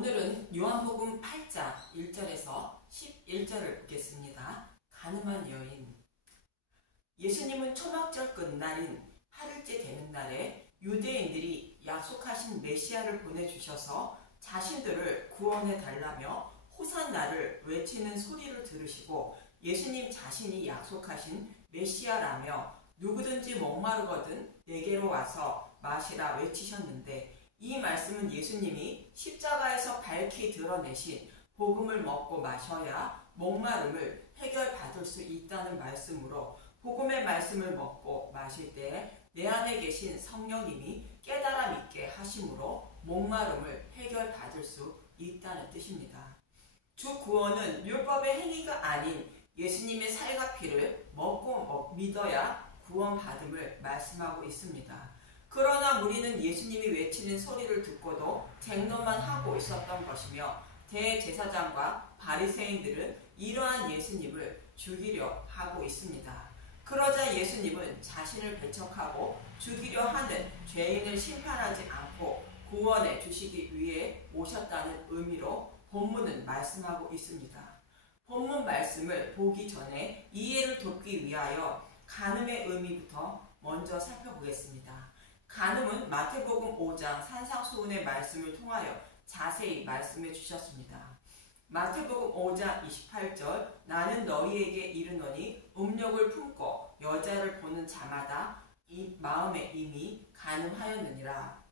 오늘은 요한복음 8장 1절에서 11절을 보겠습니다. 가늠한 여인. 예수님은 초막절 끝날인 8일째 되는 날에 유대인들이 약속하신 메시아를 보내주셔서 자신들을 구원해 달라며 호산나를 외치는 소리를 들으시고 예수님 자신이 약속하신 메시아라며 누구든지 목마르거든 내게로 와서 마시라 외치셨는데, 이 말씀은 예수님이 십자가에서 밝히 드러내신 복음을 먹고 마셔야 목마름을 해결받을 수 있다는 말씀으로, 복음의 말씀을 먹고 마실 때 내 안에 계신 성령님이 깨달아 믿게 하심으로 목마름을 해결받을 수 있다는 뜻입니다. 주 구원은 율법의 행위가 아닌 예수님의 살과 피를 먹고 믿어야 구원받음을 말씀하고 있습니다. 그러나 우리는 예수님이 외치는 소리를 듣고도 쟁론만 하고 있었던 것이며, 대제사장과 바리새인들은 이러한 예수님을 죽이려 하고 있습니다. 그러자 예수님은 자신을 배척하고 죽이려 하는 죄인을 심판하지 않고 구원해 주시기 위해 오셨다는 의미로 본문은 말씀하고 있습니다. 본문 말씀을 보기 전에 이해를 돕기 위하여 간음의 의미부터 먼저 살펴보겠습니다. 간음은 마태복음 5장 산상수훈의 말씀을 통하여 자세히 말씀해 주셨습니다. 마태복음 5장 28절, 나는 너희에게 이르노니 음욕을 품고 여자를 보는 자마다 이 마음에 이미 간음하였느니라.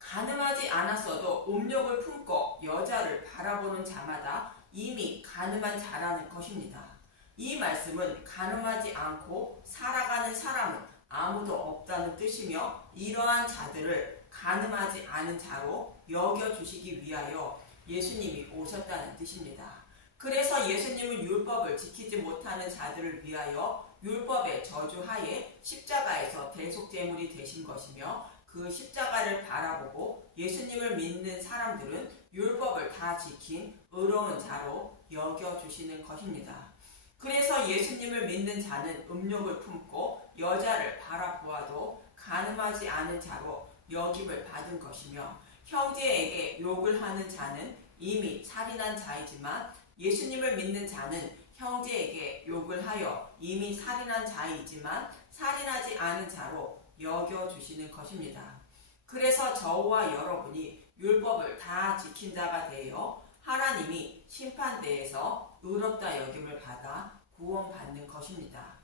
간음하지 않았어도 음욕을 품고 여자를 바라보는 자마다 이미 간음한 자라는 것입니다. 이 말씀은 간음하지 않고 살아가는 사람은 아무도 없다는 뜻이며, 이러한 자들을 간음하지 않은 자로 여겨주시기 위하여 예수님이 오셨다는 뜻입니다. 그래서 예수님은 율법을 지키지 못하는 자들을 위하여 율법의 저주하에 십자가에서 대속제물이 되신 것이며, 그 십자가를 바라보고 예수님을 믿는 사람들은 율법을 다 지킨 의로운 자로 여겨주시는 것입니다. 그래서 예수님을 믿는 자는 음욕을 품고 여자를 바라보아도 간음하지 않은 자로 여김을 받은 것이며, 형제에게 욕을 하는 자는 이미 살인한 자이지만 예수님을 믿는 자는 형제에게 욕을 하여 이미 살인한 자이지만 살인하지 않은 자로 여겨주시는 것입니다. 그래서 저와 여러분이 율법을 다 지킨 자가 되어 하나님이 심판대에서 의롭다 여김을 받아 구원받는 것입니다.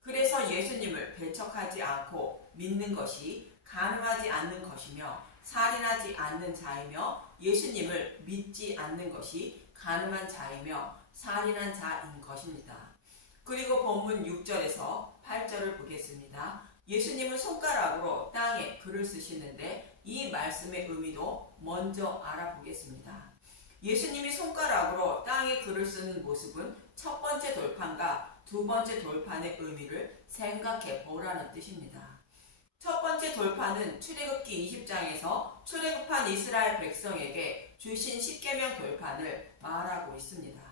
그래서 예수님을 배척하지 않고 믿는 것이 간음하지 않는 것이며, 살인하지 않는 자이며, 예수님을 믿지 않는 것이 간음한 자이며 살인한 자인 것입니다. 그리고 본문 6절에서 8절을 보겠습니다. 예수님은 손가락으로 땅에 글을 쓰시는데, 이 말씀의 의미도 먼저 알아보겠습니다. 예수님이 손가락으로 땅에 글을 쓰는 모습은 첫 번째 돌판과 두 번째 돌판의 의미를 생각해 보라는 뜻입니다. 첫 번째 돌판은 출애굽기 20장에서 출애굽한 이스라엘 백성에게 주신 십계명 돌판을 말하고 있습니다.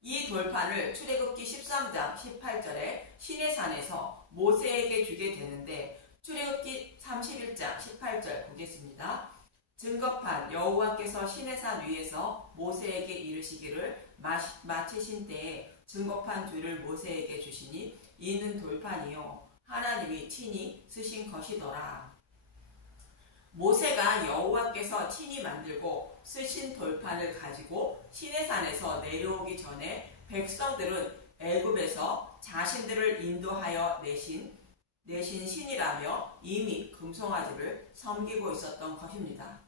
이 돌판을 출애굽기 13장 18절에 시내산에서 모세에게 주게 되는데, 출애굽기 31장 18절 보겠습니다. 증거판 여호와께서 시내산 위에서 모세에게 이르시기를 마치신 때에 증거판 둘을 모세에게 주시니 이는 돌판이요 하나님이 친히 쓰신 것이더라. 모세가 여호와께서 친히 만들고 쓰신 돌판을 가지고 시내산에서 내려오기 전에 백성들은 애굽에서 자신들을 인도하여 내신 신이라며 이미 금송아지를 섬기고 있었던 것입니다.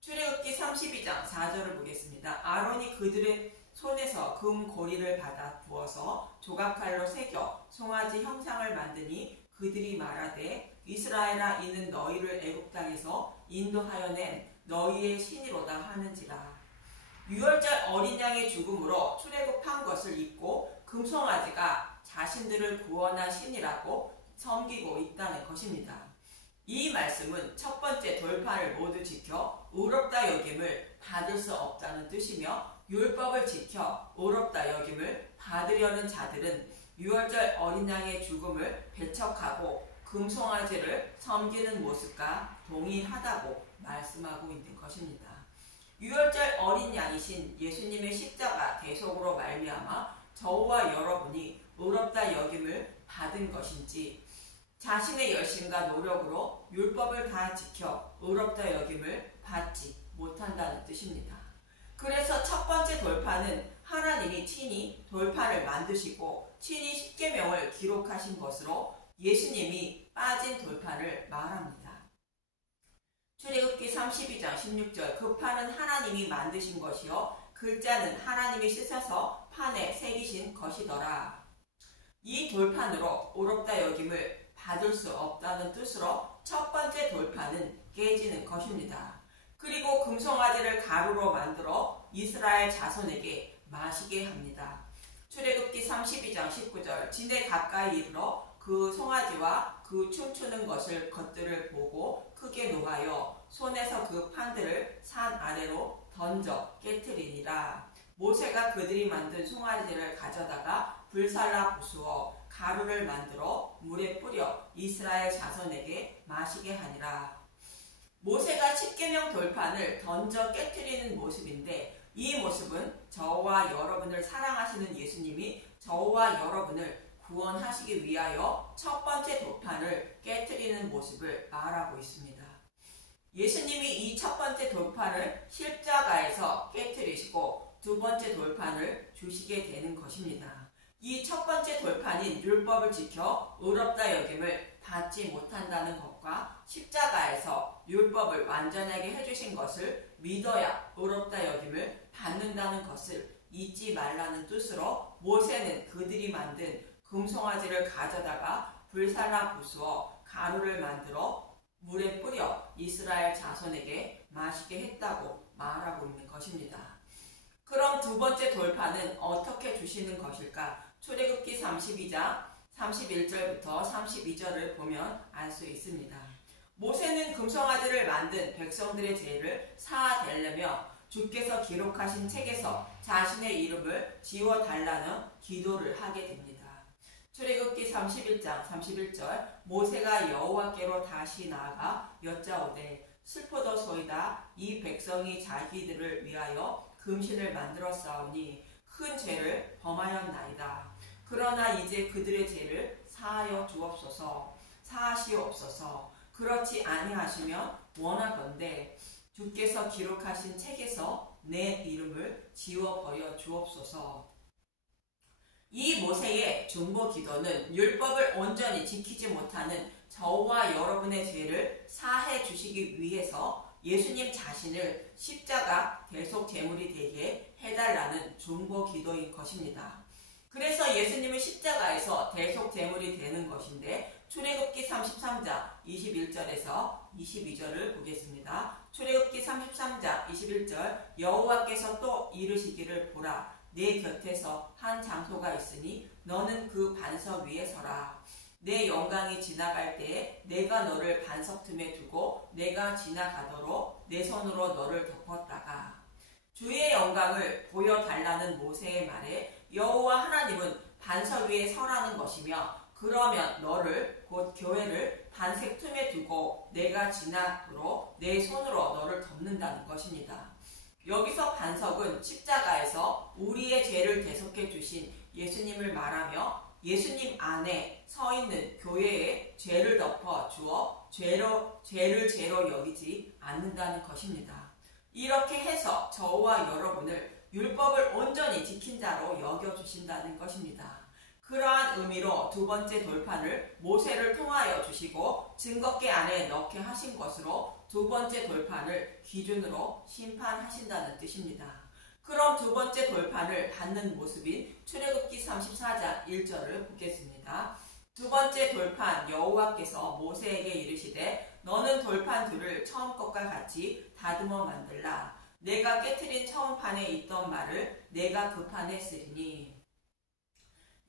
출애굽기 32장 4절을 보겠습니다. 아론이 그들의 손에서 금 고리를 받아 부어서 조각칼로 새겨 송아지 형상을 만드니 그들이 말하되 이스라엘아 이는 너희를 애굽 땅에서 인도하여 낸 너희의 신이로다 하는지라. 유월절 어린 양의 죽음으로 출애굽한 것을 잊고 금송아지가 자신들을 구원한 신이라고 섬기고 있다는 것입니다. 이 말씀은 첫 번째 돌판을 모두 지켜 의롭다 여김을 받을 수 없다는 뜻이며, 율법을 지켜 의롭다 여김을 받으려는 자들은 유월절 어린 양의 죽음을 배척하고 금송아지를 섬기는 모습과 동일하다고 말씀하고 있는 것입니다. 유월절 어린 양이신 예수님의 십자가 대속으로 말미암아 저와 여러분이 의롭다 여김을 받은 것인지, 자신의 열심과 노력으로 율법을 다 지켜 의롭다 여김을 받지 못한다는 뜻입니다. 그래서 첫 번째 돌파는 하나님이 친히 돌판을 만드시고 친히 십계명을 기록하신 것으로 예수님이 빠진 돌판을 말합니다. 출애굽기 32장 16절, 그 판은 하나님이 만드신 것이요 글자는 하나님이 쓰셔서 판에 새기신 것이더라. 이 돌판으로 의롭다 여김을 받을 수 없다는 뜻으로 첫 번째 돌판은 깨지는 것입니다. 그리고 금송아지를 가루로 만들어 이스라엘 자손에게 마시게 합니다. 출애굽기 32장 19절, 진에 가까이 이르러 그 송아지와 그 춤추는 것들을 보고 크게 노하여 손에서 그 판들을 산 아래로 던져 깨트리니라. 모세가 그들이 만든 송아지를 가져다가 불살라 부수어 가루를 만들어 물에 뿌려 이스라엘 자손에게 마시게 하니라. 모세가 십계명 돌판을 던져 깨트리는 모습인데, 이 모습은 저와 여러분을 사랑하시는 예수님이 저와 여러분을 구원하시기 위하여 첫 번째 돌판을 깨트리는 모습을 말하고 있습니다. 예수님이 이 첫 번째 돌판을 십자가에서 깨트리시고 두 번째 돌판을 주시게 되는 것입니다. 이 첫 번째 돌판인 율법을 지켜 의롭다 여김을 받지 못한다는 것과 십자가에서 율법을 완전하게 해주신 것을 믿어야 의롭다 여김을 받는다는 것을 잊지 말라는 뜻으로 모세는 그들이 만든 금송아지를 가져다가 불살라 부수어 가루를 만들어 물에 뿌려 이스라엘 자손에게 마시게 했다고 말하고 있는 것입니다. 그럼 두 번째 돌판은 어떻게 주시는 것일까? 출애굽기 32장 31절부터 32절을 보면 알 수 있습니다. 모세는 금송아지를 만든 백성들의 죄를 사하되려며 주께서 기록하신 책에서 자신의 이름을 지워달라는 기도를 하게 됩니다. 출애굽기 31장 31절, 모세가 여호와께로 다시 나아가 여짜오되 슬프도소이다. 이 백성이 자기들을 위하여 금신을 만들었사오니 큰 죄를 범하였나이다. 그러나 이제 그들의 죄를 사하시옵소서. 그렇지 아니하시면 원하건대 주께서 기록하신 책에서 내 이름을 지워버려 주옵소서. 이 모세의 중보 기도는 율법을 온전히 지키지 못하는 저와 여러분의 죄를 사해 주시기 위해서 예수님 자신을 십자가 대속 제물이 되게 해달라는 중보 기도인 것입니다. 그래서 예수님은 십자가에서 대속 제물이 되는 것인데, 출애굽기 33장 21절에서 22절을 보겠습니다. 출애굽기 33장 21절, 여호와께서 또 이르시기를 보라, 내 곁에서 한 장소가 있으니 너는 그 반석 위에 서라. 내 영광이 지나갈 때에 내가 너를 반석 틈에 두고 내가 지나가도록 내 손으로 너를 덮었다가. 주의 영광을 보여달라는 모세의 말에 여호와 하나님은 반석 위에 서라는 것이며, 그러면 너를, 곧 교회를 반석 틈에 두고 내가 지나도록 내 손으로 너를 덮는다는 것입니다. 여기서 반석은 십자가에서 우리의 죄를 대속해 주신 예수님을 말하며, 예수님 안에 서 있는 교회에 죄를 덮어 주어 죄를 죄로 여기지 않는다는 것입니다. 이렇게 해서 저와 여러분을 율법을 온전히 지킨 자로 여겨주신다는 것입니다. 그러한 의미로 두 번째 돌판을 모세를 통하여 주시고 증거계 안에 넣게 하신 것으로 두 번째 돌판을 기준으로 심판하신다는 뜻입니다. 그럼 두 번째 돌판을 받는 모습인 출애굽기 34장 1절을 보겠습니다. 두 번째 돌판, 여호와께서 모세에게 이르시되 너는 돌판 둘을 처음 것과 같이 다듬어 만들라. 내가 깨트린 처음 판에 있던 말을 내가 그 판에 쓰리니.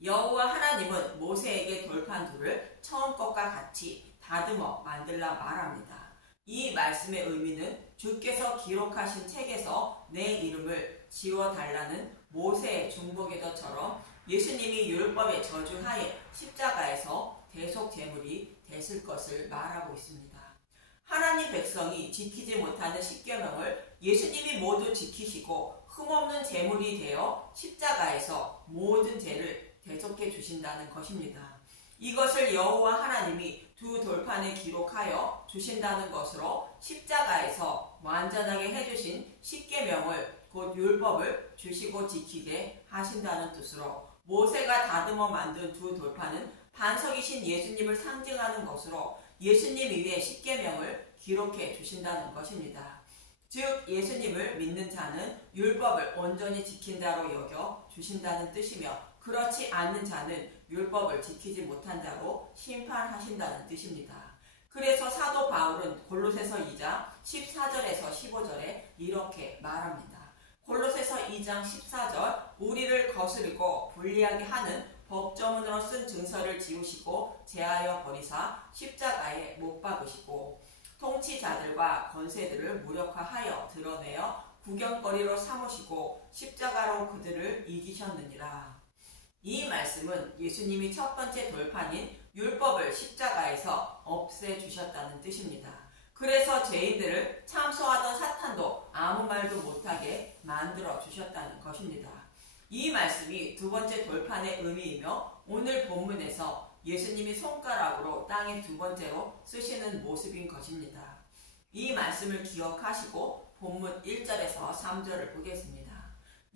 여호와 하나님은 모세에게 돌판 둘을 처음 것과 같이 다듬어 만들라 말합니다. 이 말씀의 의미는 주께서 기록하신 책에서 내 이름을 지워달라는 모세의 중보기도처럼 예수님이 율법의 저주하에 십자가에서 대속 제물이 됐을 것을 말하고 있습니다. 하나님 백성이 지키지 못하는 십계명을 예수님이 모두 지키시고 흠없는 제물이 되어 십자가에서 모든 죄를 대속해 주신다는 것입니다. 이것을 여호와 하나님이 두 돌판에 기록하여 주신다는 것으로 십자가에서 완전하게 해주신 십계명을 곧 율법을 주시고 지키게 하신다는 뜻으로 모세가 다듬어 만든 두 돌판은 반석이신 예수님을 상징하는 것으로 예수님 위에 십계명을 기록해 주신다는 것입니다. 즉 예수님을 믿는 자는 율법을 온전히 지킨다로 여겨 주신다는 뜻이며 그렇지 않는 자는 율법을 지키지 못한 자로 심판하신다는 뜻입니다. 그래서 사도 바울은 골로새서 2장 14절에서 15절에 이렇게 말합니다. 골로새서 2장 14절 우리를 거스르고 불리하게 하는 법조문으로 쓴 증서를 지우시고 제하여 버리사 십자가에 못 박으시고 통치자들과 권세들을 무력화하여 드러내어 구경거리로 삼으시고 십자가로 그들을 이기셨느니라. 이 말씀은 예수님이 첫 번째 돌판인 율법을 십자가에서 없애주셨다는 뜻입니다. 그래서 죄인들을 참소하던 사탄도 아무 말도 못하게 만들어 주셨다는 것입니다. 이 말씀이 두 번째 돌판의 의미이며 오늘 본문에서 예수님이 손가락으로 땅에 두 번째로 쓰시는 모습인 것입니다. 이 말씀을 기억하시고 본문 1절에서 3절을 보겠습니다.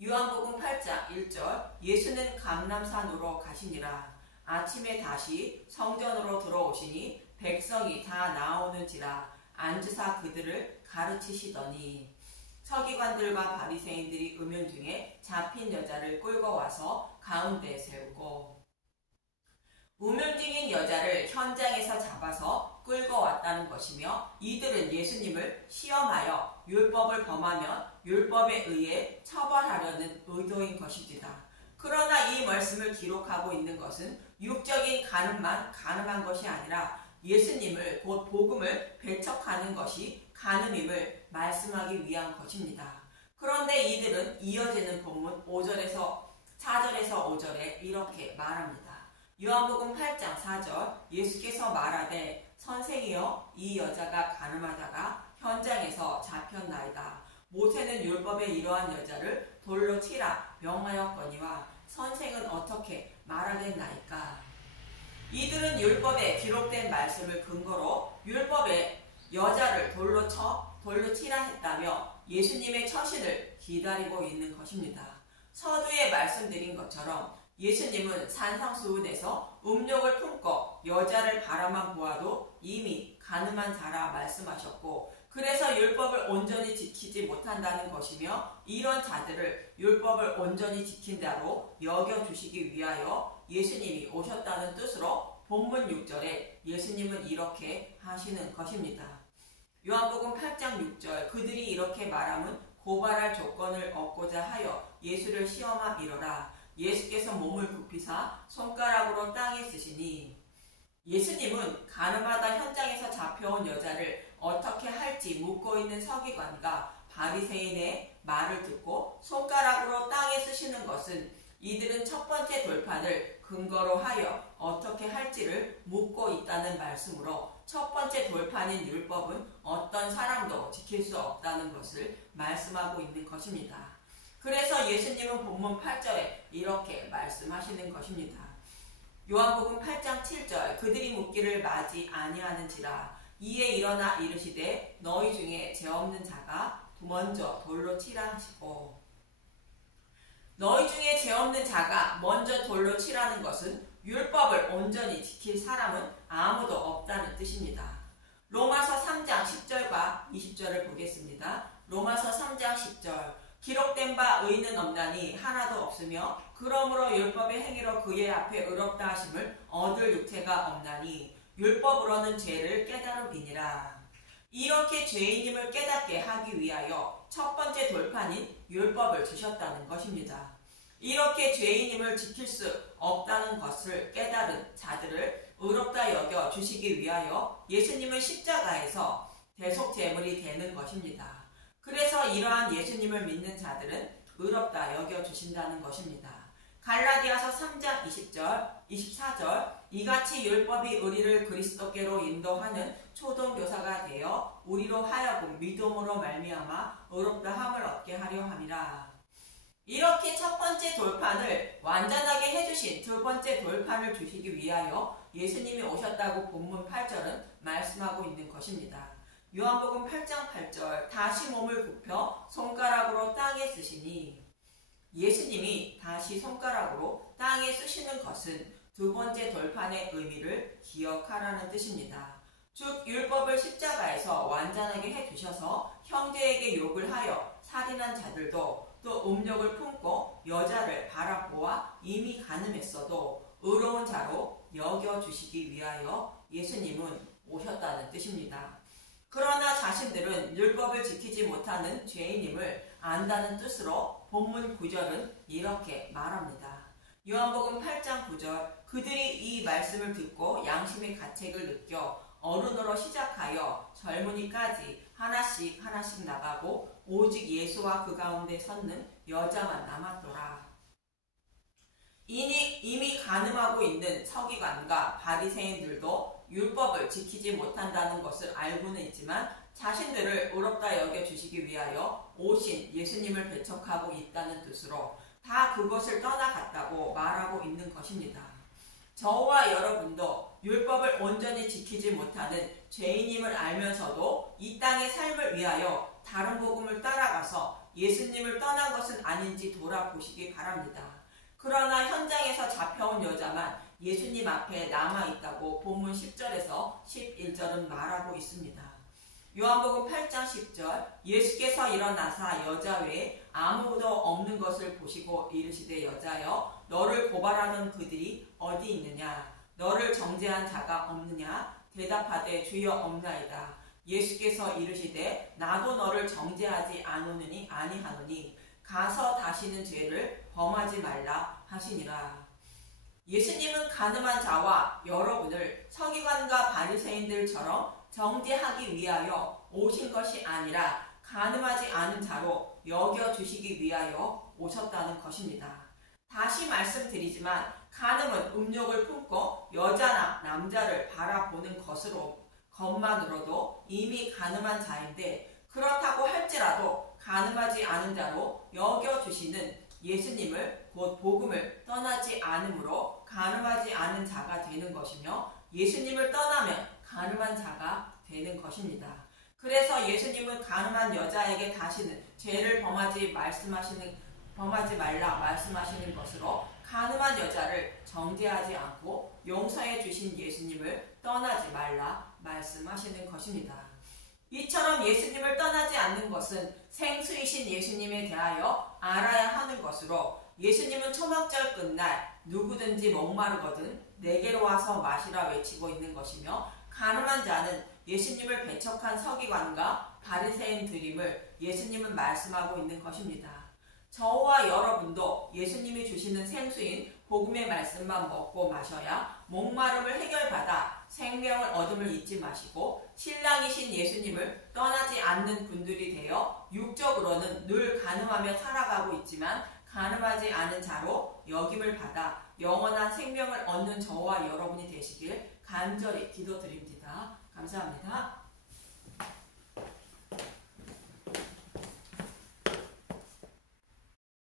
요한복음 8장 1절 예수는 감람산으로 가시니라. 아침에 다시 성전으로 들어오시니 백성이 다 나오는지라 앉으사 그들을 가르치시더니 서기관들과 바리새인들이 음용 중에 잡힌 여자를 끌고 와서 가운데 세우고 음용 중인 여자를 현장에서 잡아서 끌고 왔다는 것이며 이들은 예수님을 시험하여 율법을 범하면 율법에 의해 처벌하려는 의도인 것입니다. 그러나 이 말씀을 기록하고 있는 것은 육적인 간음만 간음한 것이 아니라 예수님을 곧 복음을 배척하는 것이 간음임을 말씀하기 위한 것입니다. 그런데 이들은 이어지는 본문 4절에서 5절에 이렇게 말합니다. 요한복음 8장 4절 예수께서 말하되 선생이여 이 여자가 간음하다가 현장에서 잡혔나이다. 모세는 율법에 이러한 여자를 돌로 치라 명하였거니와 선생은 어떻게 말하겠나이까. 이들은 율법에 기록된 말씀을 근거로 율법에 여자를 돌로 치라 했다며 예수님의 처신을 기다리고 있는 것입니다. 서두에 말씀드린 것처럼 예수님은 산상수훈에서 음욕을 품고 여자를 바라만 보아도 이미 간음한 자라 말씀하셨고 그래서 율법을 온전히 지키지 못한다는 것이며 이런 자들을 율법을 온전히 지킨다로 여겨주시기 위하여 예수님이 오셨다는 뜻으로 본문 6절에 예수님은 이렇게 하시는 것입니다. 요한복음 8장 6절 그들이 이렇게 말함은 고발할 조건을 얻고자 하여 예수를 시험함이로라. 예수께서 몸을 굽히사 손가락으로 땅에 쓰시니 예수님은 간음하다 현장에서 잡혀온 여자를 어떻게 할지 묻고 있는 서기관과 바리새인의 말을 듣고 손가락으로 땅에 쓰시는 것은 이들은 첫 번째 돌판을 근거로 하여 어떻게 할지를 묻고 있다는 말씀으로 첫 번째 돌판인 율법은 어떤 사람도 지킬 수 없다는 것을 말씀하고 있는 것입니다. 그래서 예수님은 본문 8절에 이렇게 말씀하시는 것입니다. 요한복음 8장 7절 그들이 묻기를 마지 아니하는지라 이에 일어나 이르시되 너희 중에 죄 없는 자가 먼저 돌로 치라 하시고 너희 중에 죄 없는 자가 먼저 돌로 치라는 것은 율법을 온전히 지킬 사람은 아무도 없다는 뜻입니다. 로마서 3장 10절과 20절을 보겠습니다. 로마서 3장 10절 기록된 바 의는 없나니 하나도 없으며 그러므로 율법의 행위로 그의 앞에 의롭다 하심을 얻을 육체가 없나니 율법으로는 죄를 깨달음이니라. 이렇게 죄인임을 깨닫게 하기 위하여 첫 번째 돌판인 율법을 주셨다는 것입니다. 이렇게 죄인임을 지킬 수 없다는 것을 깨달은 자들을 의롭다 여겨 주시기 위하여 예수님은 십자가에서 대속제물이 되는 것입니다. 그래서 이러한 예수님을 믿는 자들은 의롭다 여겨 주신다는 것입니다. 갈라디아서 3장 20절, 24절 이같이 율법이 우리를 그리스도께로 인도하는 초등교사가 되어 우리로 하여금 믿음으로 말미암아 의롭다함을 얻게 하려 함이라. 이렇게 첫 번째 돌판을 완전하게 해주신 두 번째 돌판을 주시기 위하여 예수님이 오셨다고 본문 8절은 말씀하고 있는 것입니다. 요한복음 8장 8절 다시 몸을 굽혀 손가락으로 땅에 쓰시니, 예수님이 다시 손가락으로 땅에 쓰시는 것은 두 번째 돌판의 의미를 기억하라는 뜻입니다. 즉 율법을 십자가에서 완전하게 해주셔서 형제에게 욕을 하여 살인한 자들도 또 음욕을 품고 여자를 바라보아 이미 간음했어도 의로운 자로 여겨주시기 위하여 예수님은 오셨다는 뜻입니다. 그러나 자신들은 율법을 지키지 못하는 죄인임을 안다는 뜻으로 본문 9절은 이렇게 말합니다. 요한복음 8장 9절 그들이 이 말씀을 듣고 양심의 가책을 느껴 어른으로 시작하여 젊은이까지 하나씩 나가고 오직 예수와 그 가운데 섰는 여자만 남았더라. 이미 간음하고 있는 서기관과 바리새인들도 율법을 지키지 못한다는 것을 알고는 있지만 자신들을 의롭다 여겨주시기 위하여 오신 예수님을 배척하고 있다는 뜻으로 다 그것을 떠나갔다고 말하고 있는 것입니다. 저와 여러분도 율법을 온전히 지키지 못하는 죄인임을 알면서도 이 땅의 삶을 위하여 다른 복음을 따라가서 예수님을 떠난 것은 아닌지 돌아보시기 바랍니다. 그러나 현장에서 잡혀온 여자만 예수님 앞에 남아있다고 본문 10절에서 11절은 말하고 있습니다. 요한복음 8장 10절 예수께서 일어나사 여자 외에 아무도 없는 것을 보시고 이르시되 여자여 너를 고발하는 그들이 어디 있느냐? 너를 정죄한 자가 없느냐? 대답하되 주여 없나이다. 예수께서 이르시되 나도 너를 정죄하지 아니하노니 가서 다시는 죄를 범하지 말라 하시니라. 예수님은 간음한 자와 여러분을 서기관과 바리새인들처럼 정죄하기 위하여 오신 것이 아니라 간음하지 않은 자로 여겨주시기 위하여 오셨다는 것입니다. 다시 말씀드리지만 간음은 음욕을 품고 여자나 남자를 바라보는 것만으로도 이미 간음한 자인데, 그렇다고 할지라도 간음하지 않은 자로 여겨주시는 예수님을 곧 복음을 떠나지 않으므로 간음하지 않은 자가 되는 것이며, 예수님을 떠나면 간음한 자가 되는 것입니다. 그래서 예수님은 간음한 여자에게 다시는 죄를 범하지 말라 말씀하시는 것으로 간음한 여자를 정죄하지 않고 용서해 주신 예수님을 떠나지 말라 말씀하시는 것입니다. 이처럼 예수님을 떠나지 않는 것은 생수이신 예수님에 대하여 알아야 하는 것으로, 예수님은 초막절 끝날 누구든지 목마르거든 내게로 와서 마시라 외치고 있는 것이며, 간음한 자는 예수님을 배척한 서기관과 바리새인들임을 예수님은 말씀하고 있는 것입니다. 저와 여러분도 예수님이 주시는 생수인 복음의 말씀만 먹고 마셔야 목마름을 해결받아 생명을 얻음을 잊지 마시고, 신랑이신 예수님을 떠나지 않는 분들이 되어 육적으로는 늘 간음하며 살아가고 있지만 간음하지 않은 자로 여김을 받아 영원한 생명을 얻는 저와 여러분이 되시길 간절히 기도드립니다. 감사합니다.